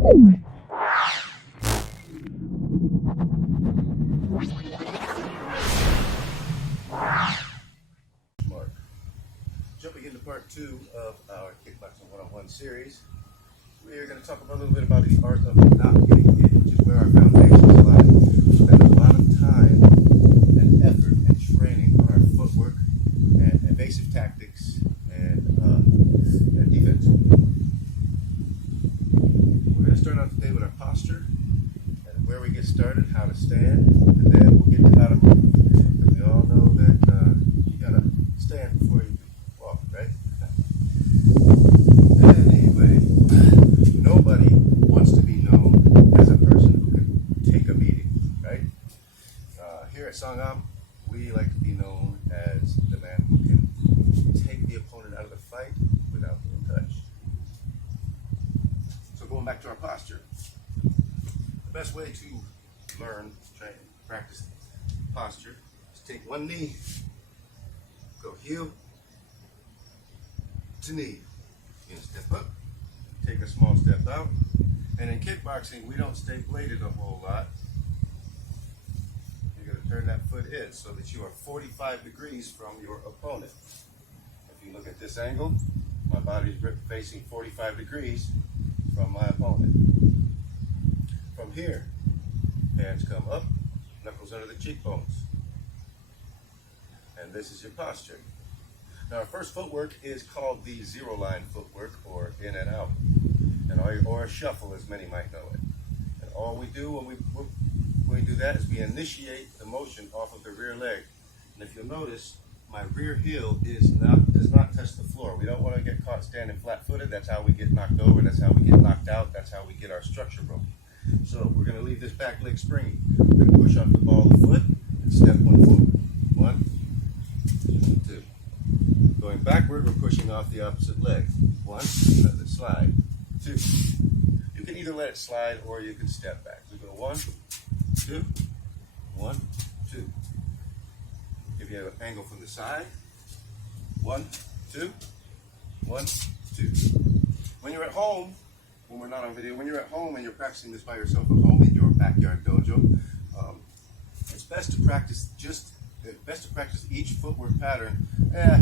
Mark. Jumping into part 2 of our Kickboxing 101 series, we are going to talk a little bit about the art of not getting hit, which is where our foundations lie. We spend a lot of time and effort and training on our footwork and evasive tactics and defense. We're going to start out today with our posture and where we get started, how to stand, and then we'll get to how to move. Because we all know that you got to stand before you walk, right? Anyway, nobody wants to be known as a person who can take a beating, right? Here at Sangam, we like to be known as the man who can take the opponent out of the fight without being touched. So going back to our posture, the best way to learn, train, practice posture is take one knee, go heel to knee. You're going to step up, take a small step out, and in kickboxing, we don't stay bladed a whole lot. You're going to turn that foot in so that you are 45 degrees from your opponent. If you look at this angle, my body is facing 45 degrees from my opponent. From here, hands come up, knuckles under the cheekbones. And this is your posture. Now, our first footwork is called the zero line footwork, or in and out, or a shuffle, as many might know it. And all we do when we do that is we initiate the motion off of the rear leg. And if you'll notice, my rear heel does not touch the floor. We don't want to get caught standing flat-footed. That's how we get knocked over. That's how we get knocked out. That's how we get our structure broken. So we're going to leave this back leg springy. We're going to push off the ball of the foot and step one forward. 1, 2. Going backward, we're pushing off the opposite leg. 1, let it slide. 2. You can either let it slide or you can step back. We go 1, 2, 1, 2. Give you an angle from the side. 1, 2, 1, 2. When you're at home, when we're not on video, when you're at home and you're practicing this by yourself at home in your backyard dojo, it's best to practice each footwork pattern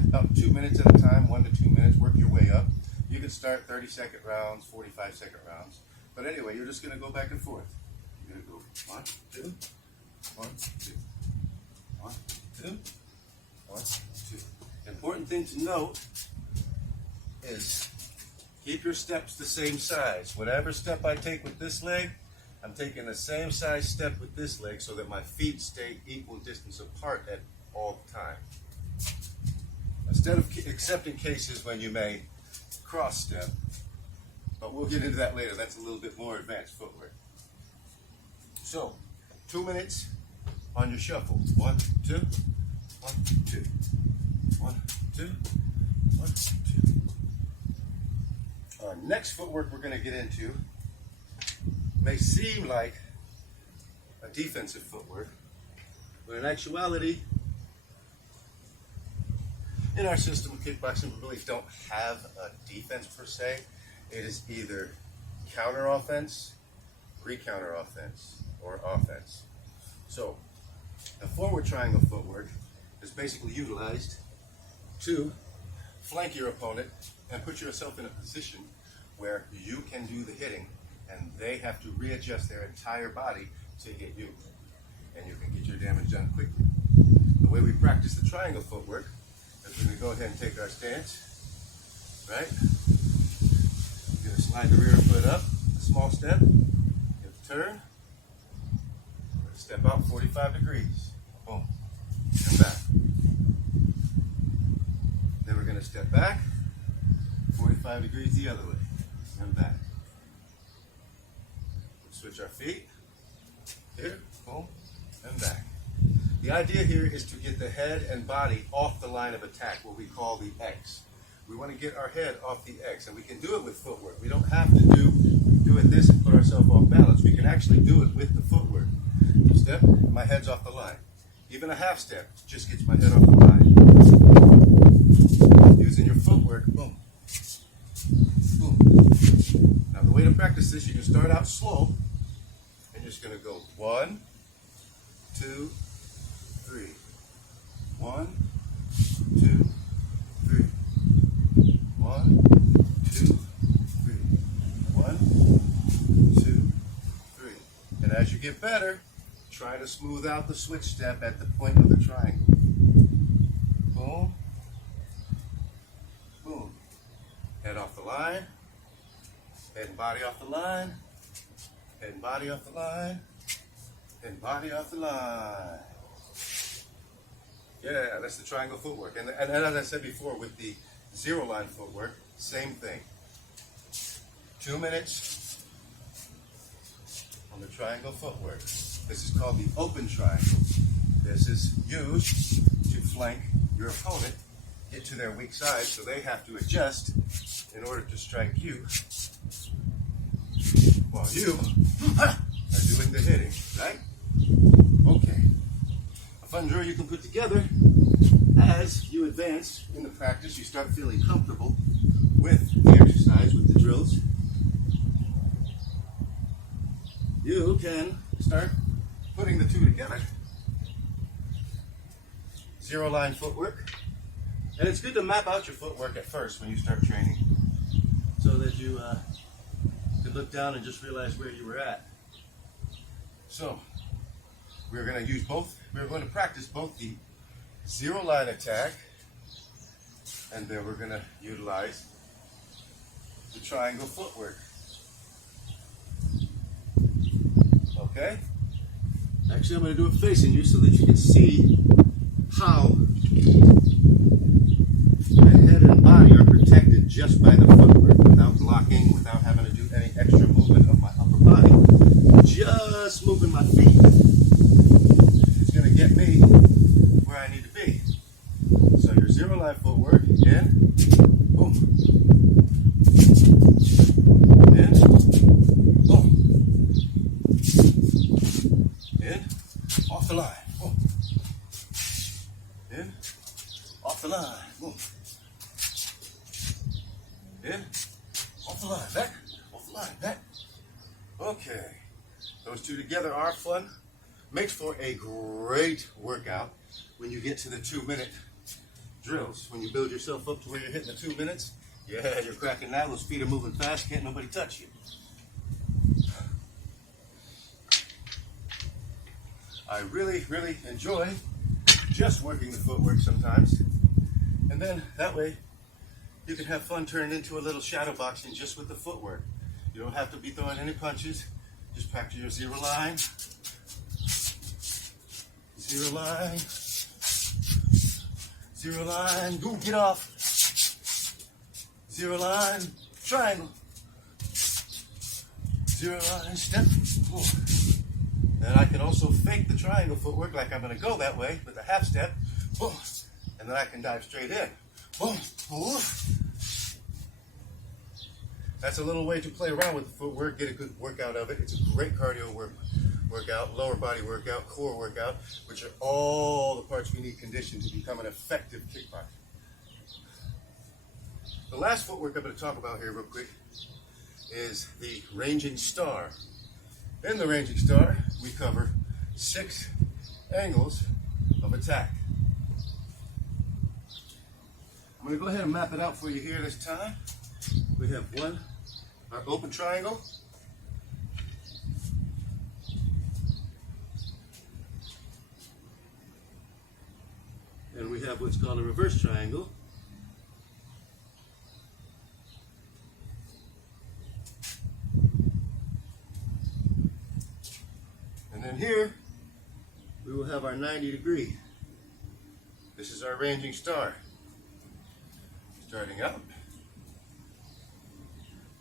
about 2 minutes at a time, 1 to 2 minutes. Work your way up. You can start 30-second rounds, 45-second rounds. But anyway, you're just going to go back and forth. You're going to go 1, 2, 1, 2, 1, 2, 1, 2. Important thing to note is keep your steps the same size. Whatever step I take with this leg, I'm taking the same size step with this leg so that my feet stay equal distance apart at all the time. Instead of accepting cases when you may cross step, but we'll get into that later. That's a little bit more advanced footwork. So, 2 minutes on your shuffle. 1, 2, 1, 2, 1, 2, 1, 2. Our next footwork we're going to get into may seem like a defensive footwork, but in actuality, in our system of kickboxing, we really don't have a defense per se. It is either counter offense, re-counter offense, or offense. So, a forward triangle footwork is basically utilized to flank your opponent and put yourself in a position where you can do the hitting and they have to readjust their entire body to hit you. And you can get your damage done quickly. The way we practice the triangle footwork is we're going to go ahead and take our stance, right? We're going to slide the rear foot up, a small step, get the turn, we're going to step out 45 degrees, boom, and back. Then we're going to step back, 45 degrees the other way, and back. Switch our feet, here, boom, and back. The idea here is to get the head and body off the line of attack, what we call the X. We want to get our head off the X, and we can do it with footwork. We don't have to do it this and put ourselves off balance. We can actually do it with the footwork. Step, my head's off the line. Even a half step just gets my head off the line. Using your footwork, boom, boom. Now the way to practice this, you can start out slow, and you're just going to go 1, 2, 3. 1, 2, 3. 1, 2, 3. 1, 2, 3. And as you get better, try to smooth out the switch step at the point of the triangle. Boom. Boom. Head off the line. Head and body off the line. Head and body off the line. Head and body off the line. Yeah, that's the triangle footwork. And as I said before, with the zero line footwork, same thing. 2 minutes on the triangle footwork. This is called the open triangle. This is used to flank your opponent, get to their weak side, so they have to adjust in order to strike you, while you are doing the hitting, right? Okay. A fun drill you can put together as you advance in the practice, you start feeling comfortable with the exercise, with the drills. You can start putting the two together. Zero line footwork. And it's good to map out your footwork at first when you start training, so that you can look down and just realize where you were at. So we're going to use both. We're going to practice both the zero line attack, and then we're going to utilize the triangle footwork. Okay? Actually, I'm going to do it facing you so that you can see how my head and body are protected just by the footwork, without blocking, without having to do any extra movement of my upper body. Just moving my feet. It's going to get me where I need to be. So your zero line footwork, in, boom. In, boom. In, off the line, boom. In, off the line, boom. In, off the line, back, off the line, back. Okay, those two together are fun. Makes for a great workout when you get to the 2-minute drills. When you build yourself up to where you're hitting the 2 minutes, yeah, you're cracking that. Those feet are moving fast, can't nobody touch you. I really, really enjoy just working the footwork sometimes. And then that way you can have fun turning into a little shadow boxing just with the footwork. You don't have to be throwing any punches. Just practice your zero line. Zero line. Zero line. Go, get off. Zero line. Triangle. Zero line. Step. Boom. And I can also fake the triangle footwork like I'm going to go that way with a half step. Boom. And then I can dive straight in. Boom. Boom. That's a little way to play around with the footwork, get a good workout of it. It's a great cardio workout, lower body workout, core workout, which are all the parts we need conditioned to become an effective kickboxer. The last footwork I'm going to talk about here real quick is the ranging star. In the ranging star, we cover 6 angles of attack. I'm going to go ahead and map it out for you here this time. We have one, our open triangle. And we have what's called a reverse triangle. And then here, we will have our 90 degree. This is our ranging star. Starting out.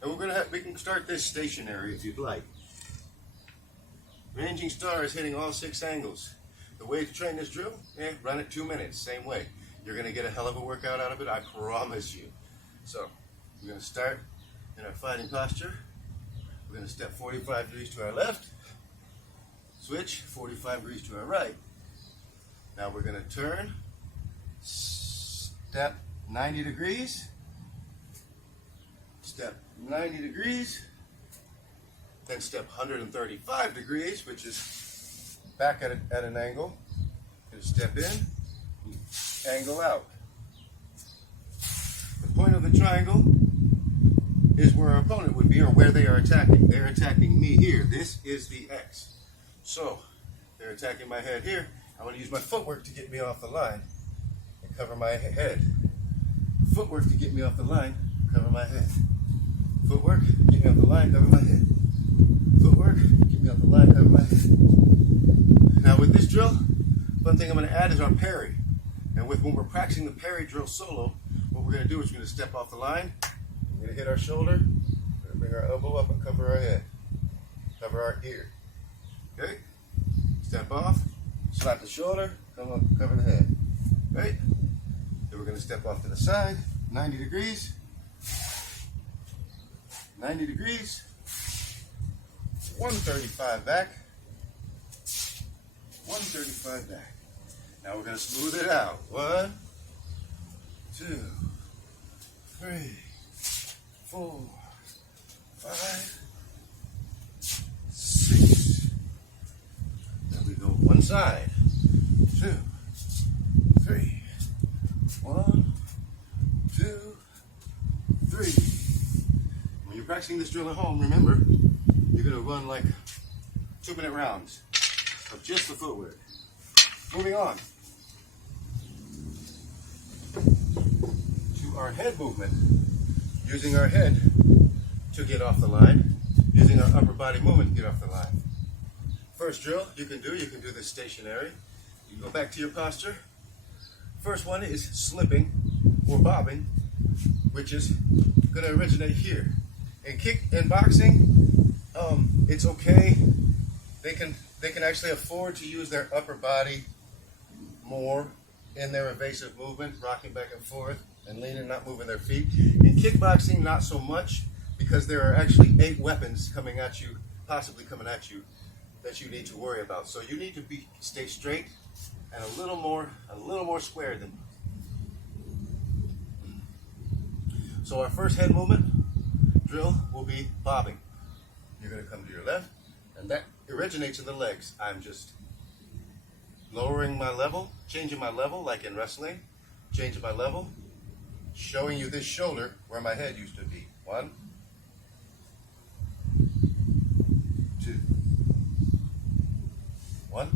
And we can start this stationary if you'd like. Ranging star is hitting all 6 angles. The way to train this drill, run it 2 minutes, same way. You're going to get a hell of a workout out of it, I promise you. So, we're going to start in our fighting posture. We're going to step 45 degrees to our left. Switch, 45 degrees to our right. Now we're going to turn, step 90 degrees. Step 90 degrees, Then step 135 degrees, which is back at an angle. And step in, angle out. The point of the triangle is where our opponent would be, or where they are attacking. They're attacking me here. This is the X. So they're attacking my head here. I want to use my footwork to get me off the line and cover my head. Footwork to get me off the line, cover my head. Footwork, get me off the line, cover my head. Footwork, get me off the line, cover my head. Now with this drill, one thing I'm going to add is our parry. And when we're practicing the parry drill solo, what we're going to do is we're going to step off the line, we're going to hit our shoulder, we're going to bring our elbow up and cover our head. Cover our ear. Okay? Step off, slap the shoulder, come up, cover the head. Right? Then we're going to step off to the side, 90 degrees. 90 degrees. 135 back. 135 back. Now we're going to smooth it out. 1, 2, 3, 4, 5, 6. Then we go one side. 2, 3. 1, 2, 3. When you're practicing this drill at home, remember, you're going to run like 2-minute rounds of just the footwork. Moving on to our head movement, using our head to get off the line, using our upper body movement to get off the line. First drill you can do this stationary. You go back to your posture. First one is slipping or bobbing, which is going to originate here. In boxing, it's okay. They can actually afford to use their upper body more in their evasive movement, rocking back and forth and leaning, not moving their feet. In kickboxing, not so much, because there are actually 8 weapons coming at you, possibly coming at you, that you need to worry about. So you need to stay straight and a little more square than. So our first head movement drill will be bobbing. You're going to come to your left, and that originates in the legs. I'm just lowering my level, changing my level, like in wrestling, changing my level, showing you this shoulder where my head used to be. 1, 2, 1,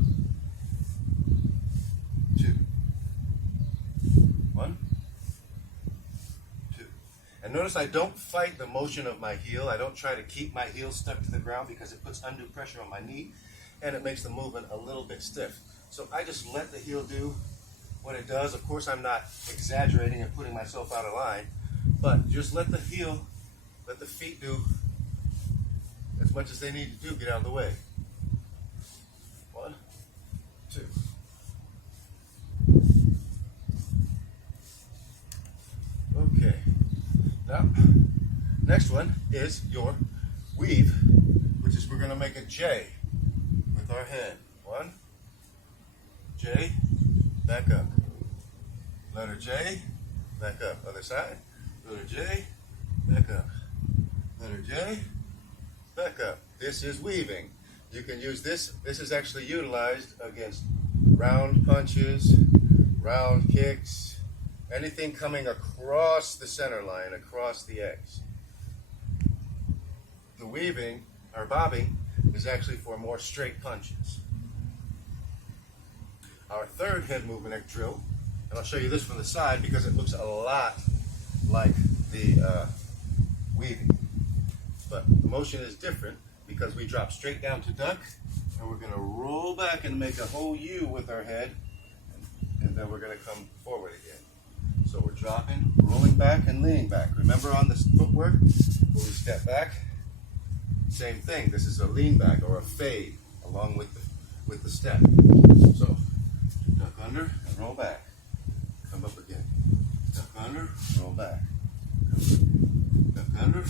2, 1, 2. And notice I don't fight the motion of my heel. I don't try to keep my heel stuck to the ground because it puts undue pressure on my knee and it makes the movement a little bit stiff. So I just let the heel do what it does. Of course, I'm not exaggerating and putting myself out of line, but just let the feet do as much as they need to do. Get out of the way. 1, 2. Okay. Now, next one is your weave, which is we're going to make a J with our head. 1, J, back up. Letter J, back up. Other side. Letter J, back up. Letter J, back up. This is weaving. You can use this. This is actually utilized against round punches, round kicks, anything coming across the center line, across the X. The weaving, or bobbing, is actually for more straight punches. Our third head movement drill, and I'll show you this from the side because it looks a lot like the weaving. But the motion is different because we drop straight down to duck, and we're going to roll back and make a whole U with our head, and then we're going to come forward again. So we're dropping, rolling back, and leaning back. Remember on this footwork, when we step back, same thing. This is a lean back or a fade along with the step. So duck under and roll back. Come up again. Duck under, roll back. Duck under,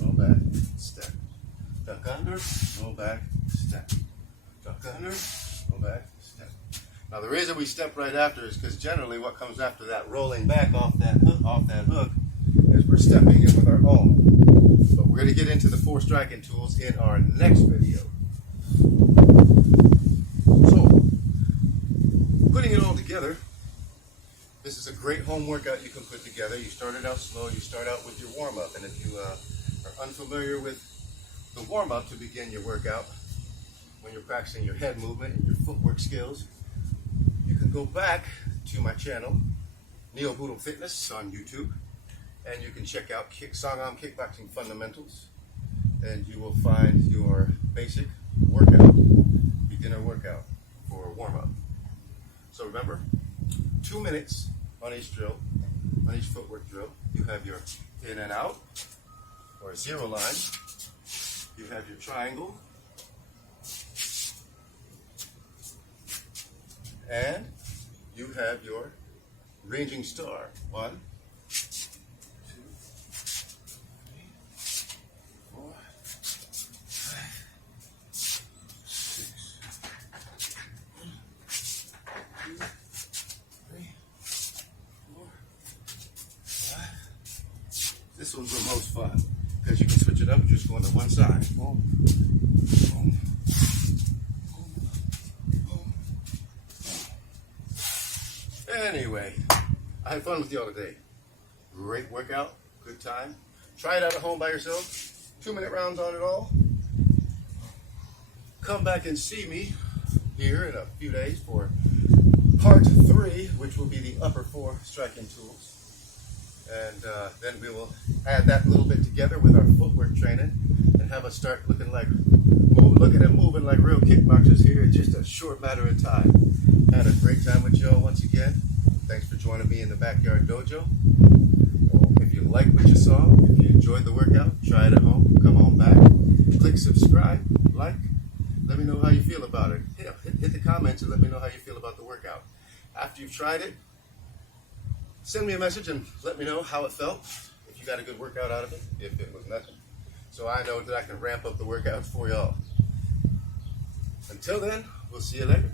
roll back, step. Duck under, roll back, step. Duck under, roll back, step. Now the reason we step right after is because generally what comes after that rolling back off that hook is we're stepping in with our own. But We're going to get into the 4 striking tools in our next video. So, putting it all together, this is a great home workout you can put together. You start it out slow. You start out with your warm-up. And if you are unfamiliar with the warm-up to begin your workout, when you're practicing your head movement and your footwork skills, you can go back to my channel, Neo Boodle Fitness on YouTube, and you can check out Sangam Kickboxing Fundamentals, and you will find your basic workout, beginner workout for warm-up. So remember, 2 minutes on each drill, on each footwork drill. You have your in and out, or 0 line. You have your triangle, and you have your ranging star. 1, 2, 3, 4, 5, 6, 1, 2, 3, 4, 5. This one's the most fun because you can switch it up just going to one side. Boom, boom. Anyway, I had fun with y'all today. Great workout, good time. Try it out at home by yourself. 2-minute rounds on it all. Come back and see me here in a few days for part 3, which will be the upper 4 striking tools. And then we will add that a little bit together with our footwork training and have us start looking and moving like real kickboxers here in just a short matter of time. Had a great time with y'all once again. Thanks for joining me in the Backyard Dojo. If you liked what you saw, if you enjoyed the workout, try it at home, come on back, click subscribe, like, let me know how you feel about it. Hit the comments and let me know how you feel about the workout. After you've tried it, send me a message and let me know how it felt, if you got a good workout out of it, if it was nothing. So I know that I can ramp up the workouts for y'all. Until then, we'll see you later.